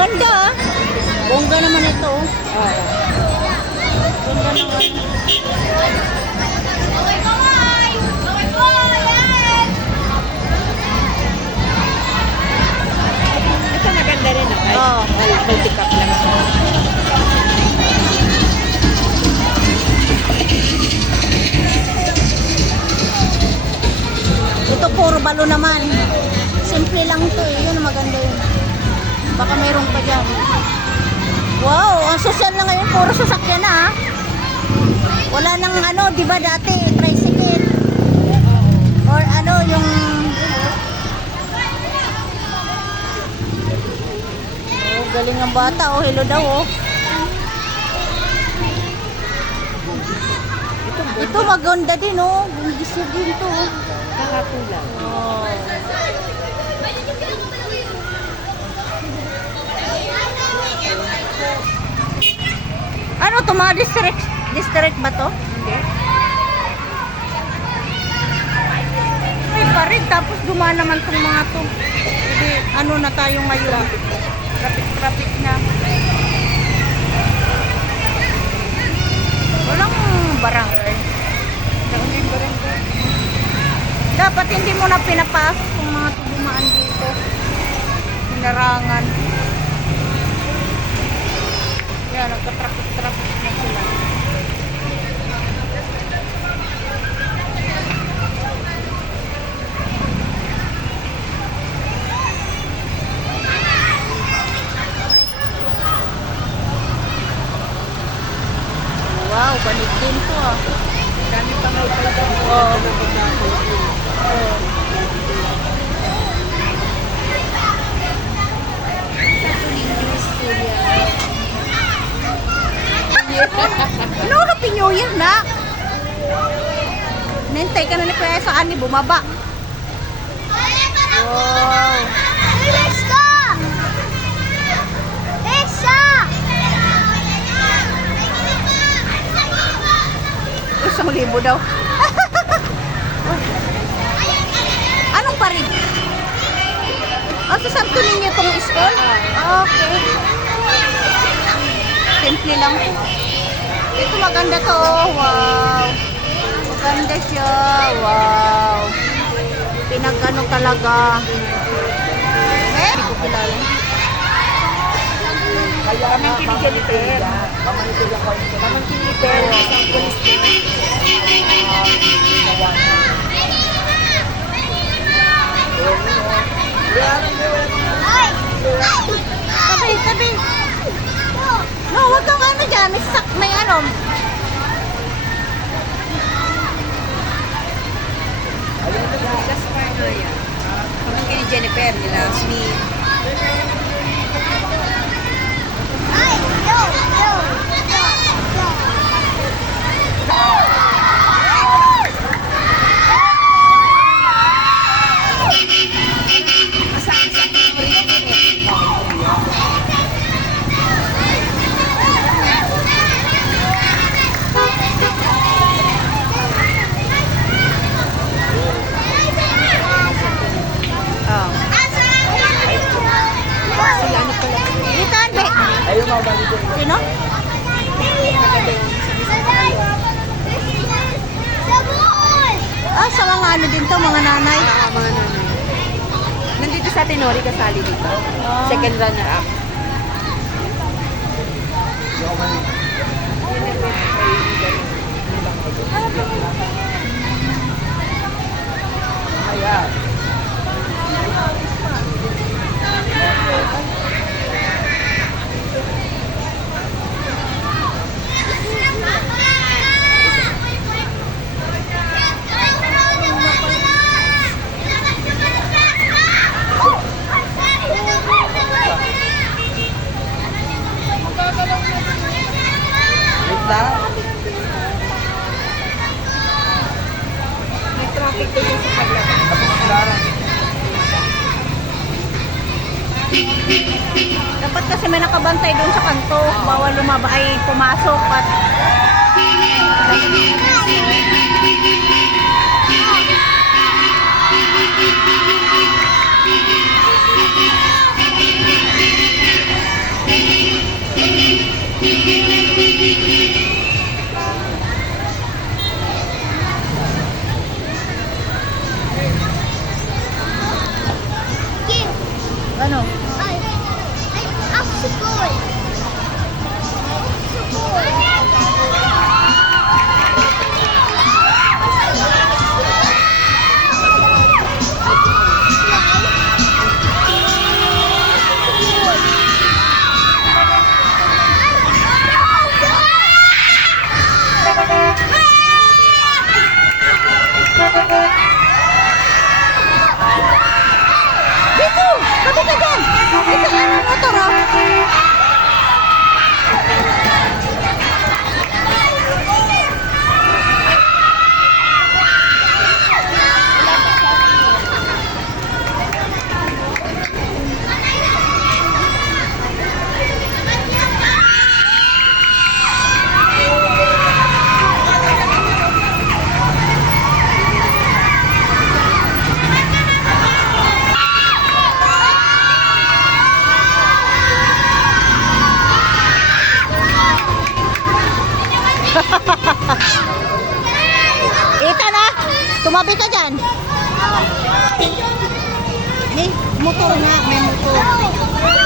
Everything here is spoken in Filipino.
Ganda ah. Bongga naman ito. Oo. Ganda naman. Ito maganda rin ah. Oo. Multi-cup lang. Ito puro balo naman. Simple lang to eh. Yun maganda yun. Baka mayroon pa dyan. Wow, ang social na ngayon. Puro sasakyan na ah. Wala nang ano, di ba dati, tricycle. Or ano, yung... Oh, galing ang bata. Oh, hello daw oh. Ito maganda din oh. Bundisyo din to oh. Kahapon lang. Oh. Ano to, mga district ba to? Hindi. Ay pa rin, tapos dumaan naman tong mga to. Hindi, ano na tayo ngayon? Traffic na. Walang barangay. Dapat hindi mo na pinapasok kung mga to dumaan dito. Hinarangan. Yan, nagka-traffic na sila. Wow, banig din to ah. Dami pa nga pala. Oo. Ano, Happy New Year na? Nintay ka na ni Kuya sa ani, bumaba. Wow. Isang libo daw. Anong parig? Ah, sa Santo Niño itong school? Okay. Simple lang. Ito maganda to. Wow. Maganda siya. Wow. Pinag-ano talaga. Eh, hindi ko kilala. Pamangkin ni Jennifer. Pamangkin ni Per. Isang police. Tabi. No, wag kang ano dyan. May ano. Gaspar na yan. Pamangkin ni Jennifer. Nila Smith. Sino? Ah, sa mga ano din to, mga nanay. Mga nanay. Nandito sa Tenori, kasali dito. Second runner-up. May traffic dito sa paglabas. Dapat kasi may nakabantay doon sa kanto. Bawal lumaba ay pumasok at Ano? Ay, oxyboy. Dito! Tabi ka dyan! Ito ano motor oh! Ethan ah! Tumabi ka dyan! May motor nga, may motor.